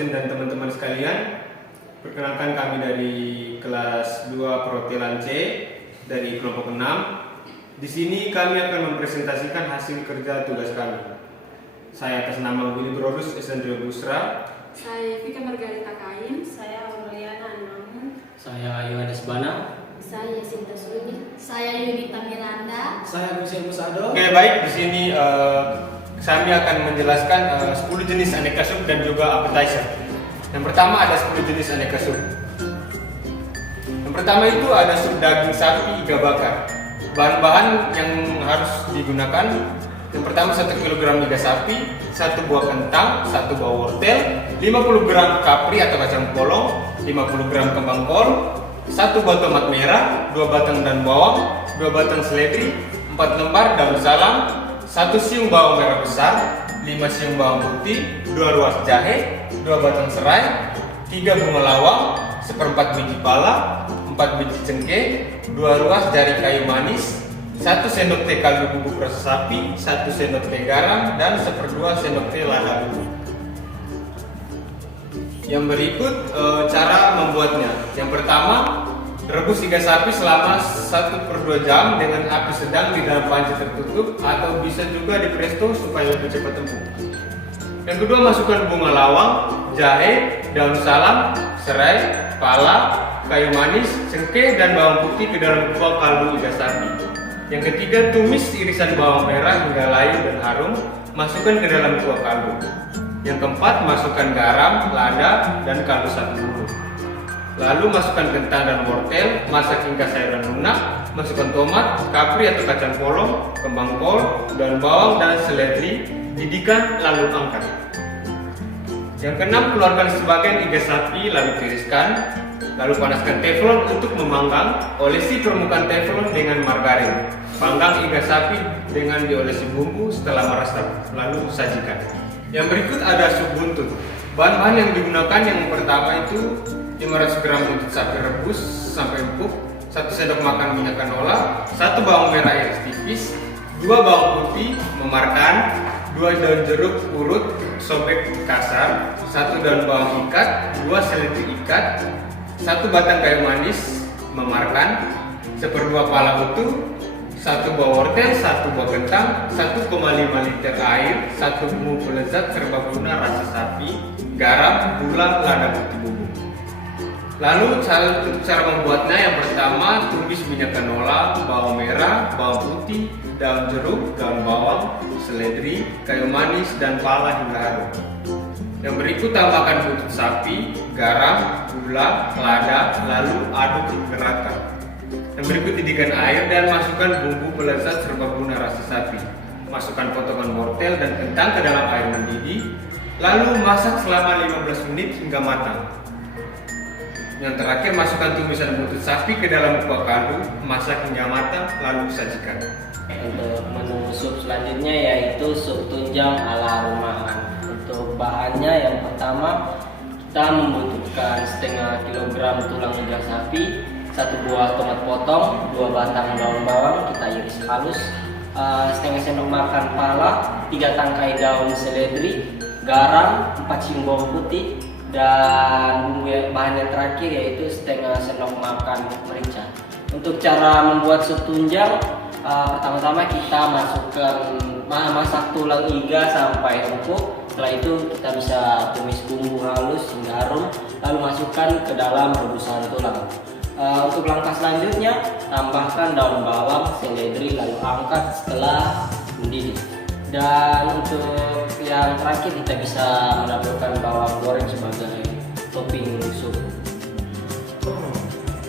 dosen dan teman-teman sekalian. Perkenalkan, kami dari kelas 2 perhotelan C dari kelompok 6. Di sini kami akan mempresentasikan hasil kerja tugas kami. Saya atas nama Willy Brodus Esandrio Busra. Saya Vika Margarita Kain. Saya Aureliana Namun. Saya Yohanes Bana. Saya Sinta Suni. Saya Yunita Miranda. Saya Hussein Musado. Oke, baik. Di sini kami akan menjelaskan 10 jenis aneka sup dan juga appetizer. Yang pertama ada 10 jenis aneka sup. Yang pertama itu ada sup daging sapi iga bakar. Bahan-bahan yang harus digunakan, yang pertama 1 kg iga sapi, 1 buah kentang, 1 buah wortel, 50 gram kapri atau kacang polong, 50 gram kembang kol, 1 buah tomat merah, 2 batang daun bawang, 2 batang seledri, 4 lembar daun salam, 1 siung bawang merah besar, 5 siung bawang putih, 2 ruas jahe, 2 batang serai, 3 bunga lawang, 1/4 biji pala, 4 biji cengkeh, 2 ruas jari kayu manis, 1 sendok teh kaldu bubuk rasa sapi, 1 sendok teh garam, dan 1/2 sendok teh lada bubuk. Yang berikut cara membuatnya. Yang pertama, rebus iga sapi selama 1/2 jam dengan api sedang di dalam panci tertutup, atau bisa juga di presto supaya lebih cepat empuk. Yang kedua, masukkan bunga lawang, jahe, daun salam, serai, pala, kayu manis, cengkeh, dan bawang putih ke dalam kuah kaldu iga sapi. Yang ketiga, tumis irisan bawang merah hingga layu dan harum, masukkan ke dalam kuah kaldu. Yang keempat, masukkan garam, lada, dan kaldu sapi bubuk. Lalu masukkan kentang dan wortel, masak hingga sayuran lunak, masukkan tomat, kapri atau kacang polong, kembang kol, daun bawang, dan seledri, didihkan lalu angkat. Yang keenam, keluarkan sebagian iga sapi lalu tiriskan, lalu panaskan teflon untuk memanggang, olesi permukaan teflon dengan margarin. Panggang iga sapi dengan diolesi bumbu setelah meresap, lalu sajikan. Yang berikut ada sup buntut. Bahan-bahan yang digunakan, yang pertama itu 500 gram buntut sapi rebus sampai empuk, 1 sendok makan minyak canola, 1 bawang merah iris tipis, 2 bawang putih memarkan, 2 daun jeruk urut sobek kasar, 1 daun bawang ikat, 2 seledri ikat, 1 batang kayu manis memarkan, 1/2 pala utuh, 1 buah wortel, 1 buah kentang, 1,5 liter air, 1 bumbu pelezat serbaguna rasa sapi, garam, gula, lada putih bubuk. Lalu untuk cara membuatnya, yang pertama, tumis minyak canola, bawang merah, bawang putih, daun jeruk, daun bawang, seledri, kayu manis, dan pala hingga harum. Yang berikut, tambahkan buntut sapi, garam, gula, lada, lalu aduk hingga rata. Yang berikut, didihkan air dan masukkan bumbu pelezat serbaguna rasa sapi. Masukkan potongan wortel dan kentang ke dalam air mendidih, lalu masak selama 15 menit hingga matang. Yang terakhir, masukkan tumisan buntut sapi ke dalam kuah kaldu, masak hingga matang, lalu sajikan. Untuk menu sup selanjutnya yaitu sup tunjang ala rumahan. Untuk bahannya, yang pertama kita membutuhkan setengah kilogram tulang iga sapi, 1 buah tomat potong, 2 batang daun bawang kita iris halus, setengah sendok makan pala, 3 tangkai daun seledri, garam, 4 siung bawang putih, dan bahan yang terakhir yaitu setengah sendok makan merica. Untuk cara membuat sup tunjang, pertama-tama kita masak tulang iga sampai empuk. Setelah itu kita bisa tumis bumbu halus hingga harum, lalu masukkan ke dalam rebusan tulang. Untuk langkah selanjutnya, tambahkan daun bawang, seledri, lalu angkat setelah mendidih. Dan untuk yang terakhir, kita bisa menambahkan bawang goreng sebagai topping sup.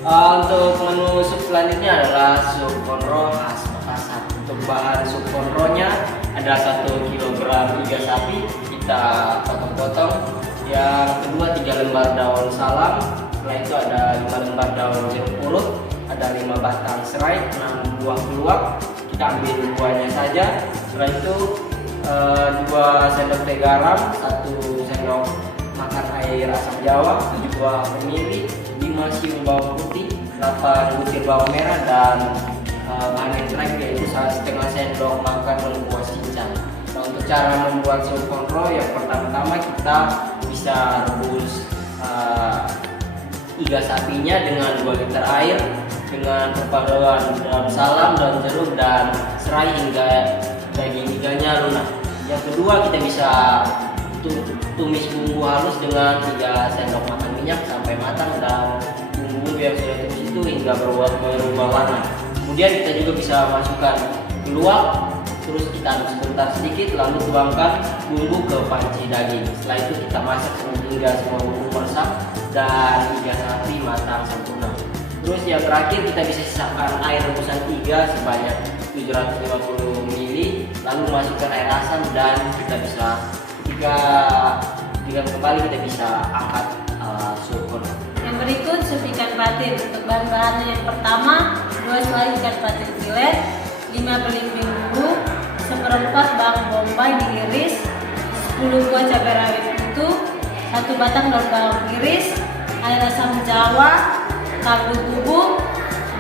Untuk menu sup selanjutnya adalah sup konro khas Makassar. Untuk bahan sup konronya ada 1 kg iga sapi, kita potong-potong. Yang kedua, 3 lembar daun salam. Setelah itu ada 5 lembar daun jeruk purut, ada 5 batang serai, 6 buah peluang. Kita ambil buahnya saja. Setelah itu 2 sendok teh garam, 1 sendok makan air asam jawa, 7 buah kemiri, 5 siung bawang putih, 8 butir bawang merah, dan bahan yang terakhir yaitu setengah sendok makan lengkuas cincang. Nah, untuk cara membuat sup konro, yang pertama-tama kita bisa bisa rebus iga sapinya dengan 2 liter air dengan perpaduan daun salam, daun jeruk, dan serai hingga daging iganya lunak. Yang kedua, kita bisa tumis bumbu halus dengan 3 sendok makan minyak sampai matang, dan bumbu yang sudah tumis itu hingga berubah warna. Kemudian kita juga bisa masukkan keluak, terus kita aduk sebentar sedikit, lalu tuangkan bumbu ke panci daging. Setelah itu kita masak hingga semua bumbu meresap dan iga sapi matang sempurna. Terus yang terakhir, kita bisa sisakan air rebusan iga sebanyak 750 ml, lalu masukkan air asam, dan kita bisa ketika kembali kita bisa angkat sup. Yang berikut sup ikan patin. Untuk bahan-bahannya, yang pertama 2 selai ikan patin filet, 5 belimbing bumbu, 1/4 bawang bombay diiris, 10 buah cabai rawit utuh, 1 batang daun bawang iris, air asam jawa, kaldu bubuk,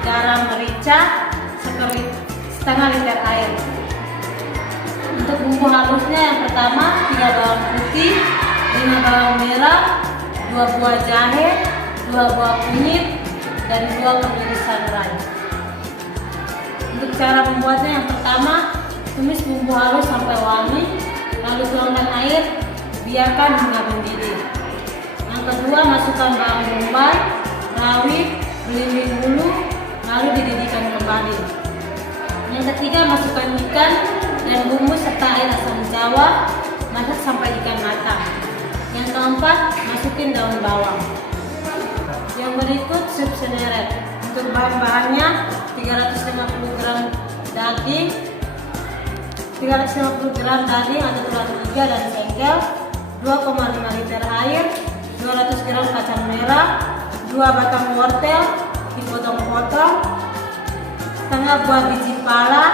garam merica, setengah liter air. Untuk bumbu halusnya, yang pertama 3 bawang putih, 5 bawang merah, 2 buah jahe, 2 buah kunyit, dan 2 kemiri sangrai. Untuk cara membuatnya, yang pertama tumis bumbu halus sampai wangi, lalu tuangkan air, biarkan hingga mendidih. Yang kedua, masukkan bawang bombay, rawit, belimbing bulu, lalu dididihkan kembali. Yang ketiga, masukkan ikan dan bumbu serta air asam jawa, masak sampai ikan matang. Yang keempat, masukin daun bawang. Yang berikut sup seneret. Untuk bahan-bahannya, 350 gram daging, 350 gram daging atau tulang iga dan sengkel, 2,5 liter air, 200 gram kacang merah, 2 batang wortel dipotong-potong, setengah buah biji pala,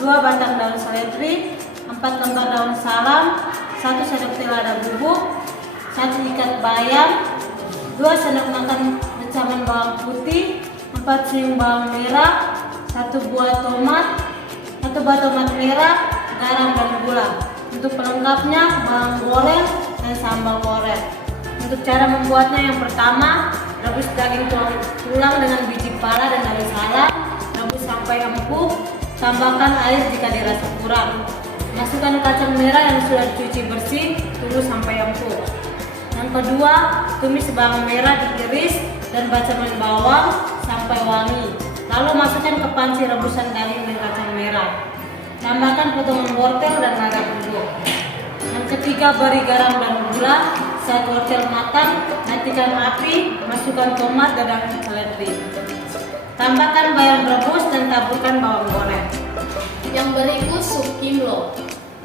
2 batang daun seledri, 4 lembar daun salam, 1 sendok teh lada bubuk, 1 ikat bayam, 2 sendok makan recaman bawang putih, 4 siung bawang merah, 1 buah tomat, 1 buah tomat merah, garam dan gula. Untuk pelengkapnya, bawang goreng dan sambal goreng. Untuk cara membuatnya, yang pertama, rebus daging tulang dengan biji pala dan daun salam, rebus sampai empuk, tambahkan air jika dirasa kurang. Masukkan kacang merah yang sudah dicuci bersih, tunggu sampai empuk. Yang kedua, tumis bawang merah diiris dan bacaman bawang sampai wangi. Lalu masukkan ke panci rebusan daging dan kacang merah. Tambahkan potongan wortel dan lada bubuk. Yang ketiga, beri garam dan gula. Saat wortel matang, matikan api, masukkan tomat dan daging seledri. Tambahkan bayam rebus dan taburkan bawang goreng. Yang berikut sup kimlo.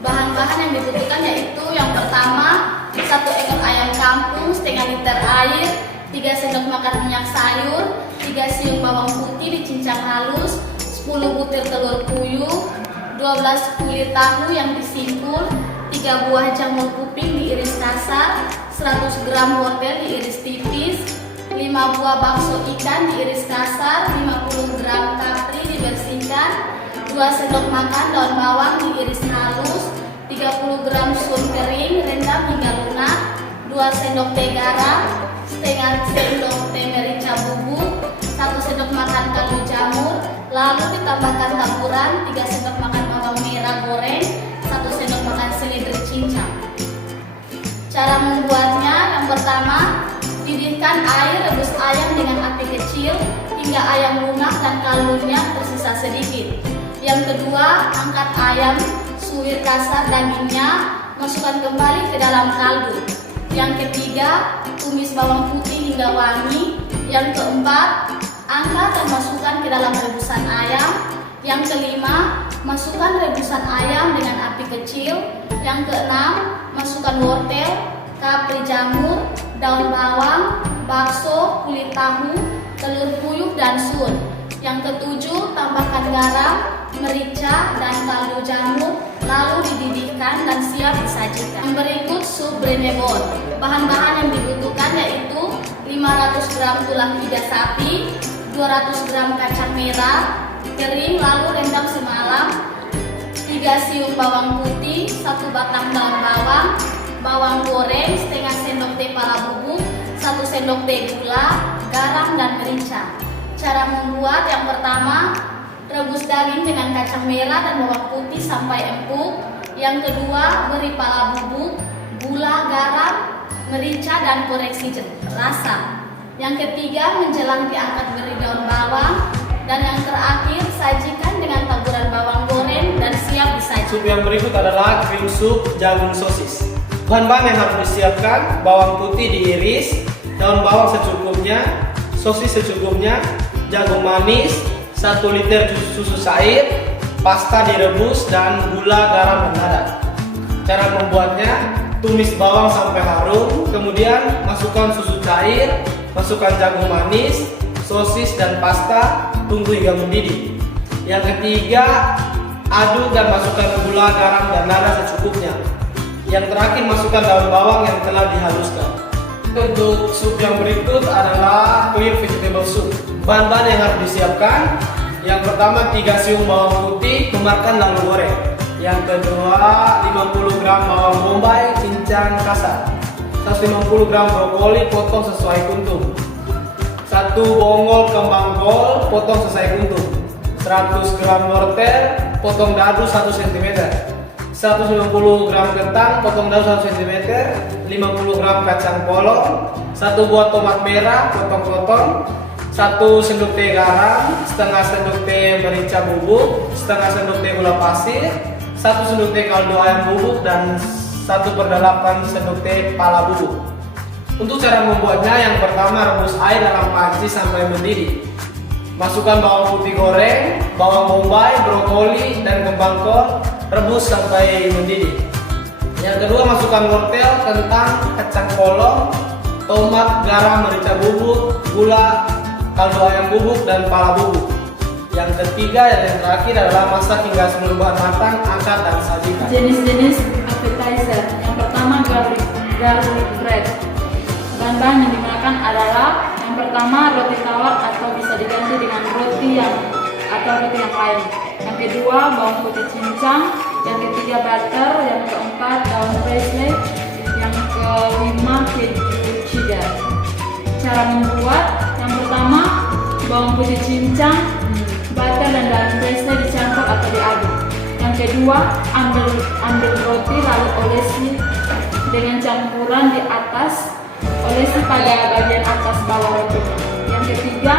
Bahan-bahan yang dibutuhkan yaitu yang pertama 1 ekor ayam kampung, setengah liter air, 3 sendok makan minyak sayur, 3 siung bawang putih dicincang halus, 10 butir telur puyuh, 12 kulit tahu yang disimpul, 3 buah jamur kuping diiris kasar, 100 gram wortel diiris tipis, 5 buah bakso ikan diiris kasar, 50 gram kapri dibersihkan, 2 sendok makan daun bawang diiris halus, 30 gram sun kering rendam hingga lunak, 2 sendok teh garam, setengah sendok teh merica bubuk, 1 sendok makan kaldu jamur, lalu ditambahkan taburan 3 sendok makan bawang merah goreng, 1 sendok makan seledri cincang. Cara membuatnya, yang pertama, didihkan air rebus ayam dengan api kecil hingga ayam lunak dan kaldunya tersisa sedikit. Yang kedua, angkat ayam, suwir kasar dagingnya, masukkan kembali ke dalam kaldu. Yang ketiga, tumis bawang putih hingga wangi. Yang keempat, angkat dan masukkan ke dalam rebusan ayam. Yang kelima, masukkan rebusan ayam dengan api kecil. Yang keenam, masukkan wortel, kapri jamur, daun bawang, bakso, kulit tahu, telur puyuh, dan sun. Yang ketujuh, tambahkan garam, merica, dan kaldu jamur, lalu dididihkan dan siap disajikan. Yang berikut sup brenebon. Bahan-bahan yang dibutuhkan yaitu 500 gram tulang iga sapi, 200 gram kacang merah kering lalu rendam semalam, 3 siung bawang putih, 1 batang daun bawang, bawang goreng setengah sendok teh pala bubuk, 1 sendok teh gula, garam dan merica. Cara membuat yang pertama, rebus daging dengan kacang merah dan bawang putih sampai empuk. Yang kedua, beri pala bubuk, gula, garam, merica dan koreksi rasa. Yang ketiga, menjelang diangkat beri daun bawang. Dan yang terakhir, sajikan dengan taburan bawang goreng dan siap disajikan. Sup yang berikut adalah krim sup jagung sosis. Bahan-bahan yang harus disiapkan: bawang putih diiris, daun bawang secukupnya, sosis secukupnya, jagung manis, 1 liter susu cair, pasta direbus, dan gula, garam, dan lada. Cara membuatnya: tumis bawang sampai harum, kemudian masukkan susu cair, masukkan jagung manis, sosis, dan pasta, tunggu hingga mendidih. Yang ketiga, aduk dan masukkan gula, garam, dan lada secukupnya. Yang terakhir, masukkan daun bawang yang telah dihaluskan. Untuk sup yang berikut adalah clear vegetable soup. Bahan-bahan yang harus disiapkan: yang pertama, 3 siung bawang putih, kemarkan lalu goreng. Yang kedua, 50 gram bawang bombay cincang kasar, 150 gram brokoli potong sesuai kuntum, 1 bonggol kembang kol potong sesuai kuntum, 100 gram wortel potong dadu 1 cm, 190 gram kentang potong dadu 1 cm, 50 gram kacang polong, 1 buah tomat merah potong-potong, 1 sendok teh garam, setengah sendok teh merica bubuk, setengah sendok teh gula pasir, 1 sendok teh kaldu ayam bubuk, dan 1/8 sendok teh pala bubuk. Untuk cara membuatnya, yang pertama, rebus air dalam panci sampai mendidih. Masukkan bawang putih goreng, bawang bombay, brokoli, dan kembang kol, rebus sampai mendidih. Yang kedua, masukkan wortel, kentang, kacang polong, tomat, garam, merica bubuk, gula, kaldu ayam bubuk, dan pala bubuk. Yang ketiga dan yang terakhir adalah masak hingga seluruh bahan matang, angkat dan sajikan. Jenis-jenis appetizer. Yang pertama, garlic bread. Bahan-bahan yang digunakan adalah yang pertama, roti tawar atau bisa diganti dengan roti yang lain. Yang kedua, bawang putih cincang. Yang ketiga, butter. Yang keempat, daun parsley. Yang kelima, keju cheddar. Cara membuat: yang pertama, bawang putih cincang, butter dan daun parsley dicampur atau diaduk. Yang kedua, ambil roti lalu olesi dengan campuran di atas, olesi pada bagian atas bawah roti. Yang ketiga,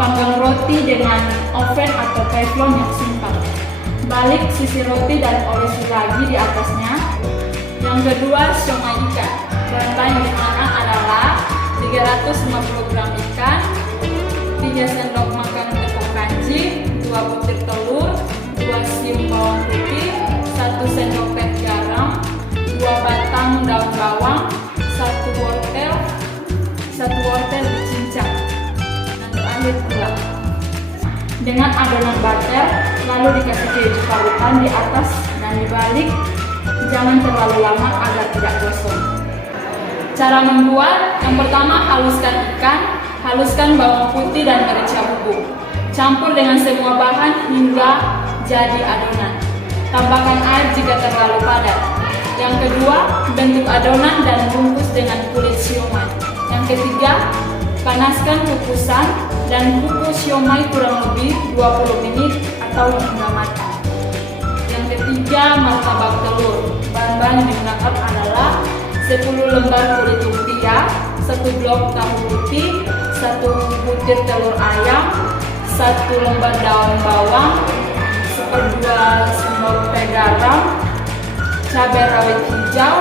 panggang roti dengan oven atau teflon yang simpel. Balik sisi roti dan olesi lagi di atasnya. Yang kedua, siomay ikan. Bahan-bahan yang digunakan adalah 350 gram ikan, 3 sendok makan tepung kanji, 2 butir telur, 2 siung bawang putih, 1 sendok teh garam, 2 batang daun bawang, 1 wortel dicincang, dan terakhir gula. Dengan adonan butter, lalu dikasih keju parutan di atas dan dibalik. Jangan terlalu lama agar tidak gosong. Cara membuat: yang pertama, haluskan ikan, haluskan bawang putih dan merica bubuk. Campur dengan semua bahan hingga jadi adonan. Tambahkan air jika terlalu padat. Yang kedua, bentuk adonan dan bungkus dengan kulit siomay. Yang ketiga, panaskan kukusan dan kukus siomay kurang lebih 20 menit atau hingga matang. Yang ketiga, martabak telur. Bahan-bahan yang digunakan adalah 10 lembar kulit lumpia, 1 blok tahu putih, 1 butir telur ayam, 1 lembar daun bawang, 1/2 sendok teh garam, cabai rawit hijau,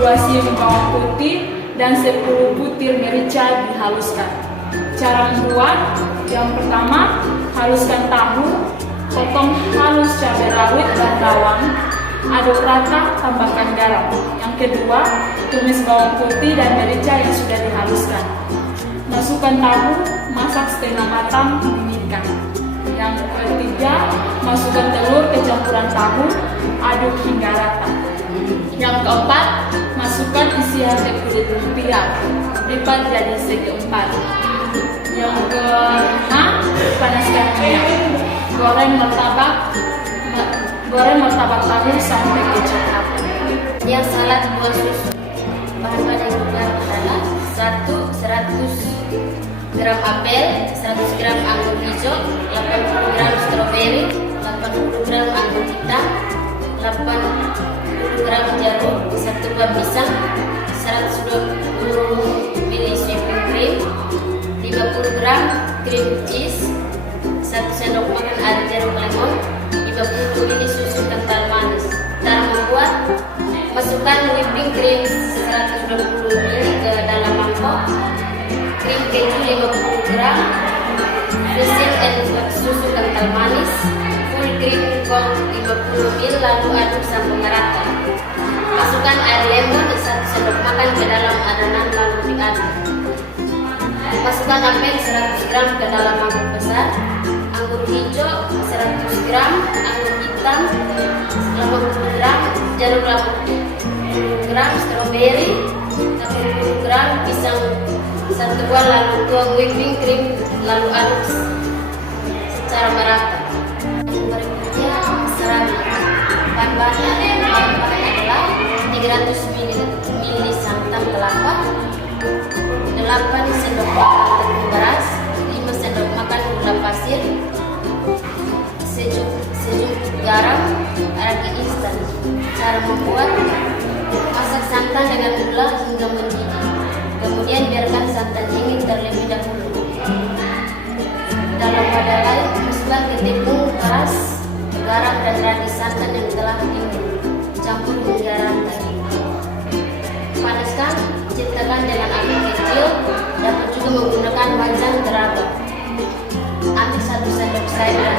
2 siung bawang putih, dan 10 butir merica dihaluskan. Cara membuat: yang pertama, haluskan tahu, potong halus cabai rawit dan bawang, aduk rata, tambahkan garam. Yang kedua, tumis bawang putih dan merica yang sudah dihaluskan. Masukkan tahu, masak setengah matang, dinginkan. Yang ketiga, masukkan telur ke campuran tahu, aduk hingga rata. Yang keempat, masukkan isian kulit lumpia, lipat jadi segi 4. Yang kelima, panaskan minyak. Goreng martabak tahu sampai kecoklatan. Yang salad buah susu. Bahan-bahan yang digunakan adalah 1, 100 gram apel, 100 gram anggur hijau, 80 gram stroberi, 80 gram anggur hitam, 80 gram jeruk, 1 buah pisang, 120 ml whipping cream, 50 gram cream cheese, 1 sendok makan air jeruk lemon, 50 ml susu kental manis. Cara membuat: masukkan whipping cream 120 ml ke dalam mangkok, krim keju 50 gram, freezing and susu kental manis, full cream gold 50 ml, lalu aduk sampai merata. Masukkan air lemon 1 sendok makan ke dalam adonan lalu diaduk. Masukkan apel 100 gram ke dalam mangkok besar, anggur hijau 100 gram, anggur hitam 80 gram, jeruk 80 gram, stroberi 80 gram, pisang 1 buah, lalu tuang whipping cream, lalu aduk secara merata. Berikutnya serabut. Bahan-bahan adalah 300 ml santan kelapa, 8 sendok makan tepung beras, 5 sendok makan gula pasir, sejumput garam, ragi instan. Cara membuat: masak santan dengan gula hingga mendidih, kemudian biarkan santan dingin terlebih dahulu. Dalam wadah lain masukkan ke tepung beras, garam dan ragi santan yang telah dingin, campur hingga rata. Panaskan, ciptakan dengan api kecil, dapat juga menggunakan wajan terabak. Ambil 1 sendok sayur